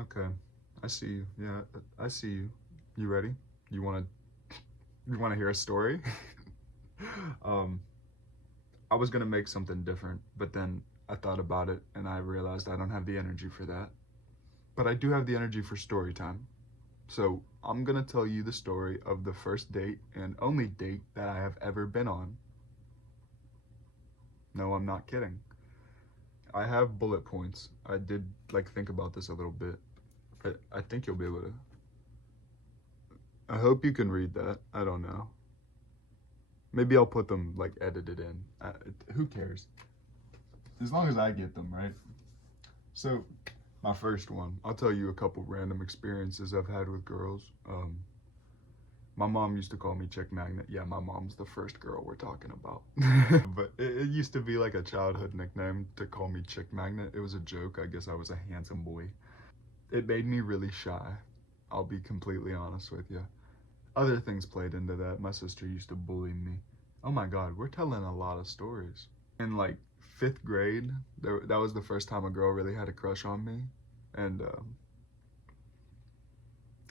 Okay. I see you. Yeah, I see you. You ready? You want to hear a story? um I was going to make something different, but then I thought about it and I realized I don't have the energy for that. But I do have the energy for story time. So, I'm going to tell you the story of the first date and only date that I have ever been on. No, I'm not kidding. I have bullet points. I did like think about this a little bit. I think you'll be able to. I hope you can read that. I don't know. Maybe I'll put them like edited in. Who cares? As long as I get them, right? So, my first one, I'll tell you a couple random experiences I've had with girls. My mom used to call me Chick Magnet. Yeah, my mom's the first girl we're talking about. But it used to be like a childhood nickname to call me Chick Magnet. It was a joke. I guess I was a handsome boy. It made me really shy. I'll be completely honest with you. Other things played into that. My sister used to bully me. Oh my God, we're telling a lot of stories. In like fifth grade, that was the first time a girl really had a crush on me. And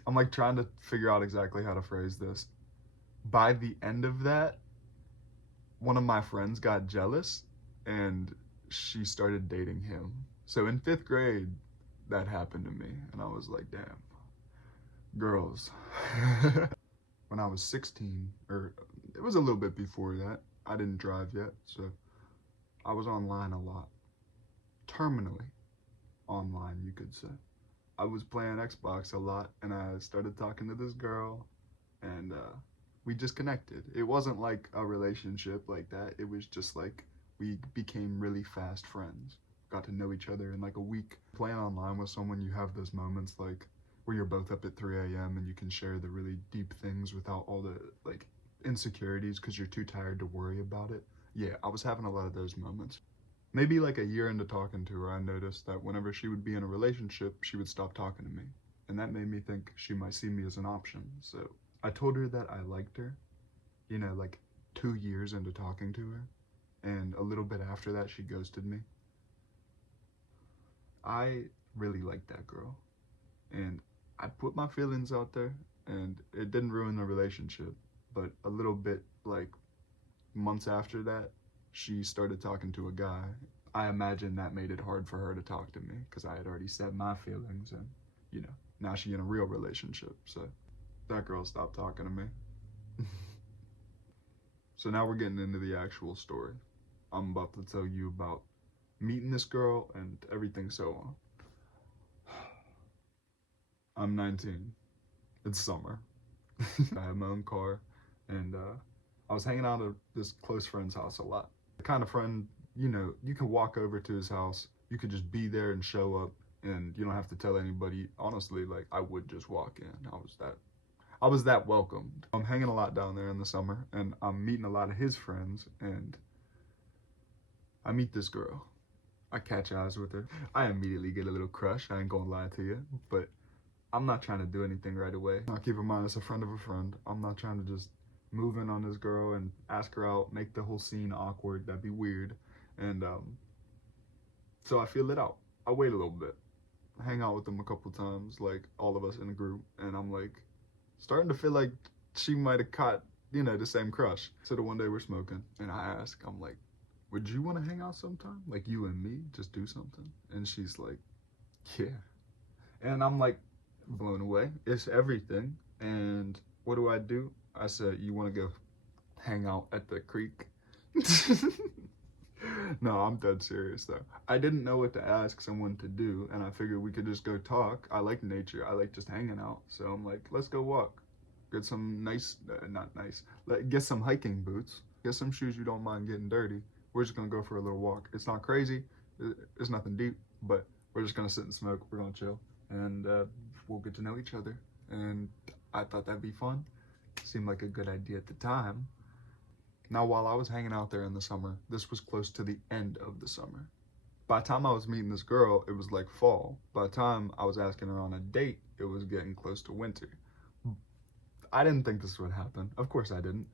I'm like trying to figure out exactly how to phrase this. By the end of that, one of my friends got jealous and she started dating him. So in fifth grade, that happened to me. And I was like, damn, girls. When I was 16, or it was a little bit before that, I didn't drive yet. So I was online a lot. Terminally online, you could say. I was playing Xbox a lot and I started talking to this girl and we just connected. It wasn't like a relationship like that. It was just like we became really fast friends. Got to know each other in like a week. Playing online with someone, you have those moments like where you're both up at 3 a.m. and you can share the really deep things without all the like insecurities because you're too tired to worry about it. Yeah, I was having a lot of those moments. Maybe like a year into talking to her, I noticed that whenever she would be in a relationship, she would stop talking to me. And that made me think she might see me as an option. So I told her that I liked her, like 2 years into talking to her. And a little bit after that, she ghosted me. I really liked that girl. And I put my feelings out there, and it didn't ruin the relationship. But a little bit, like months after that, she started talking to a guy. I imagine that made it hard for her to talk to me because I had already said my feelings and, now she in a real relationship. So that girl stopped talking to me. So now we're getting into the actual story. I'm about to tell you about meeting this girl and everything so on. I'm 19. It's summer. I have my own car and I was hanging out at this close friend's house a lot. The kind of friend, you can walk over to his house, you could just be there and show up and you don't have to tell anybody. Honestly, like I would just walk in. I was that welcomed. I'm hanging a lot down there in the summer and I'm meeting a lot of his friends and I meet this girl. I catch eyes with her. I immediately get a little crush, I ain't gonna lie to you, but I'm not trying to do anything right away. Now keep in mind, it's a friend of a friend. I'm not trying to just move in on this girl and ask her out, make the whole scene awkward. That'd be weird. And so I feel it out. I wait a little bit. I hang out with them a couple times, like all of us in a group, and I'm like starting to feel like she might have caught, the same crush. So the one day we're smoking, and I ask, I'm like, would you want to hang out sometime? Like you and me, just do something? And she's like, yeah. And I'm like, blown away. It's everything. And what do? I said, you want to go hang out at the creek? No, I'm dead serious though. I didn't know what to ask someone to do, and I figured we could just go talk. I like nature. I like just hanging out. So I'm like, let's go walk. Get some nice, not nice, get some hiking boots. Get some shoes you don't mind getting dirty. We're just gonna go for a little walk. It's not crazy. It's nothing deep, but we're just gonna sit and smoke. We're gonna chill, and we'll get to know each other. And I thought that'd be fun. Seemed like a good idea at the time. Now, while I was hanging out there in the summer, this was close to the end of the summer. By the time I was meeting this girl, it was like fall. By the time I was asking her on a date, it was getting close to winter. I didn't think this would happen. Of course I didn't.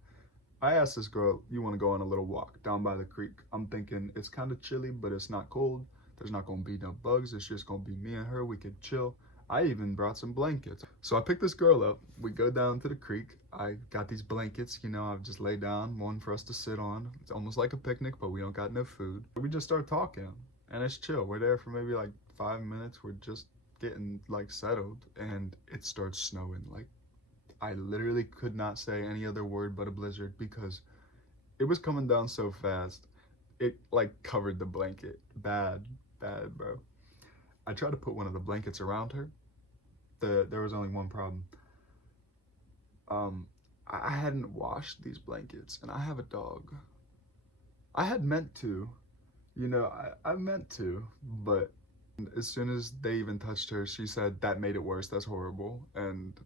I asked this girl, you want to go on a little walk down by the creek? I'm thinking it's kind of chilly, but it's not cold. There's not going to be no bugs. It's just going to be me and her. We could chill. I even brought some blankets. So I picked this girl up. We go down to the creek. I got these blankets, you know, I've just laid down one for us to sit on. It's almost like a picnic, but we don't got no food. We just start talking, and it's chill. We're there for maybe like 5 minutes. We're just getting like settled, and it starts snowing. Like, I literally could not say any other word but a blizzard because it was coming down so fast. It like covered the blanket. Bad, bad, bro. I tried to put one of the blankets around her. There was only one problem. I hadn't washed these blankets, and I have a dog. I had meant to, you know, I meant to, but as soon as they even touched her, she said that made it worse. That's horrible. And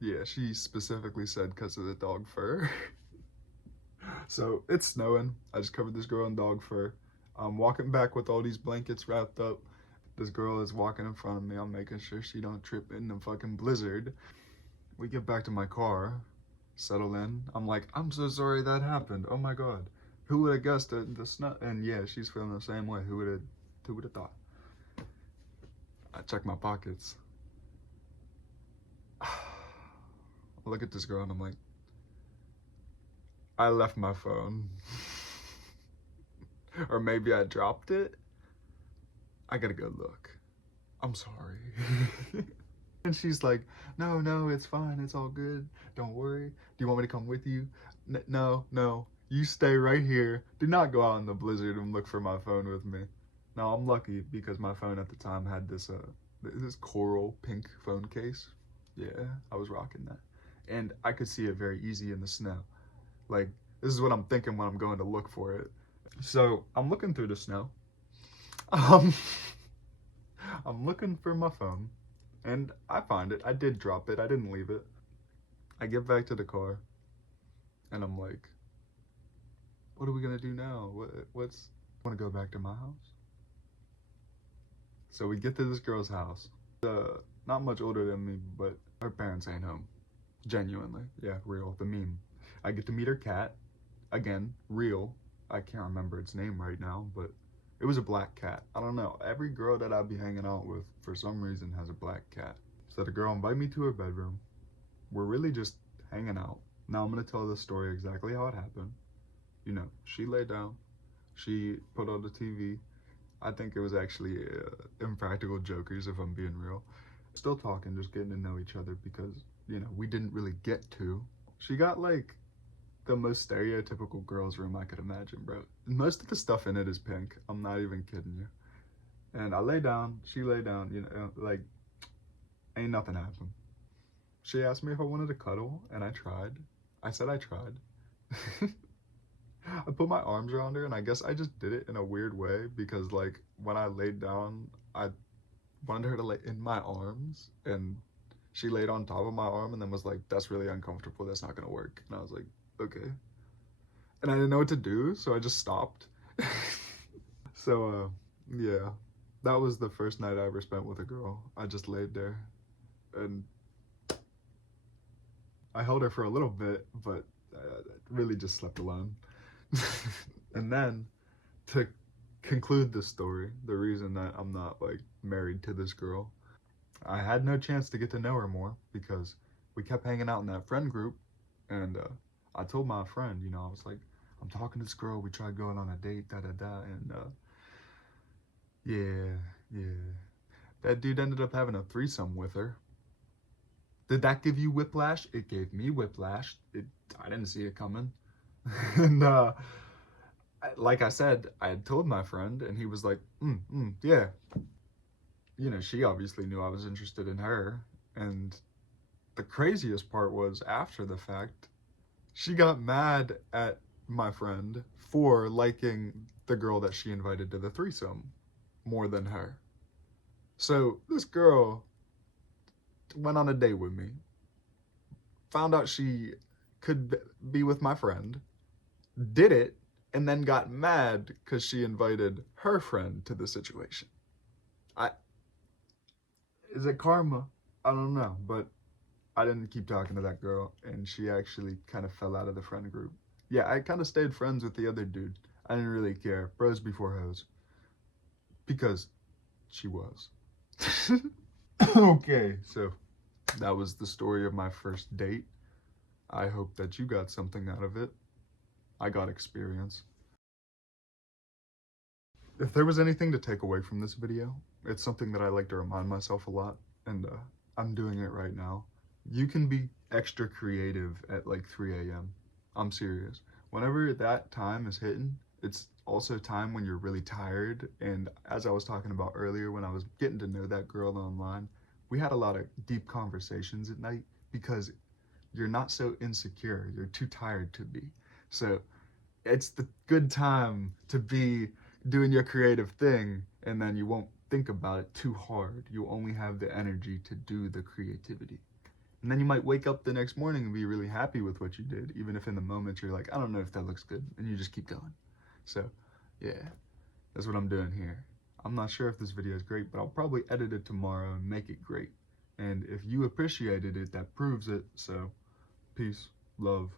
yeah, she specifically said because of the dog fur. So it's snowing. I just covered this girl in dog fur. I'm walking back with all these blankets wrapped up. This girl is walking in front of me. I'm making sure she don't trip in the fucking blizzard. We get back to my car, settle in. I'm like, I'm so sorry that happened. Oh my God. Who would have guessed the snow? And yeah, she's feeling the same way. Who would have thought? I check my pockets. I look at this girl and I'm like, I left my phone. Or maybe I dropped it. I gotta go look. I'm sorry. And she's like, no, it's fine. It's all good. Don't worry. Do you want me to come with you? No. You stay right here. Do not go out in the blizzard and look for my phone with me. Now, I'm lucky because my phone at the time had this coral pink phone case. Yeah, I was rocking that. And I could see it very easy in the snow. Like, this is what I'm thinking when I'm going to look for it. So, I'm looking through the snow. I'm looking for my phone. And I find it. I did drop it. I didn't leave it. I get back to the car. And I'm like, what are we gonna do now? What's... I want to go back to my house. So we get to this girl's house. Not much older than me, but her parents ain't home. Genuinely. Yeah, real. The meme. I get to meet her cat. Again, real. I can't remember its name right now, but it was a black cat. I don't know. Every girl that I'd be hanging out with, for some reason, has a black cat. So the girl invited me to her bedroom. We're really just hanging out. Now I'm going to tell the story exactly how it happened. You know, she laid down. She put on the TV. I think it was actually Impractical Jokers, if I'm being real. Still talking, just getting to know each other because, you know, we didn't really get to. She got, like, the most stereotypical girl's room I could imagine, bro. Most of the stuff in it is pink. I'm not even kidding you. And I lay down, she lay down, you know, like, ain't nothing happened. She asked me if I wanted to cuddle, and I tried. I said I tried. I put my arms around her, and I guess I just did it in a weird way because, like, when I laid down, I wanted her to lay in my arms, and she laid on top of my arm and then was like, that's really uncomfortable, that's not gonna work. And I was like, okay. And I didn't know what to do, so I just stopped. So, yeah. That was the first night I ever spent with a girl. I just laid there, and I held her for a little bit, but really just slept alone. And then, to conclude the story, the reason that I'm not, like, married to this girl, I had no chance to get to know her more because we kept hanging out in that friend group, and I told my friend, you know, I was like, I'm talking to this girl, we tried going on a date, and yeah, that dude ended up having a threesome with her. Did that give you whiplash? It gave me whiplash. I didn't see it coming. And like I said, I had told my friend, and he was like, yeah. You know, she obviously knew I was interested in her. And the craziest part was, after the fact, she got mad at my friend for liking the girl that she invited to the threesome more than her. So this girl went on a date with me, found out she could be with my friend, did it, and then got mad because she invited her friend to the situation. Is it karma? I don't know, but I didn't keep talking to that girl, and she actually kind of fell out of the friend group. Yeah, I kind of stayed friends with the other dude. I didn't really care. Bros before hoes. Because she was. Okay, so that was the story of my first date. I hope that you got something out of it. I got experience. If there was anything to take away from this video, it's something that I like to remind myself a lot, and I'm doing it right now. You can be extra creative at like 3 a.m. I'm serious. Whenever that time is hitting, it's also time when you're really tired. And as I was talking about earlier, when I was getting to know that girl online, we had a lot of deep conversations at night because you're not so insecure. You're too tired to be. So it's the good time to be doing your creative thing, and then you won't think about it too hard. You only have the energy to do the creativity. And then you might wake up the next morning and be really happy with what you did, even if in the moment you're like, I don't know if that looks good, and you just keep going. So, yeah, that's what I'm doing here. I'm not sure if this video is great, but I'll probably edit it tomorrow and make it great. And if you appreciated it, that proves it. So, peace, love.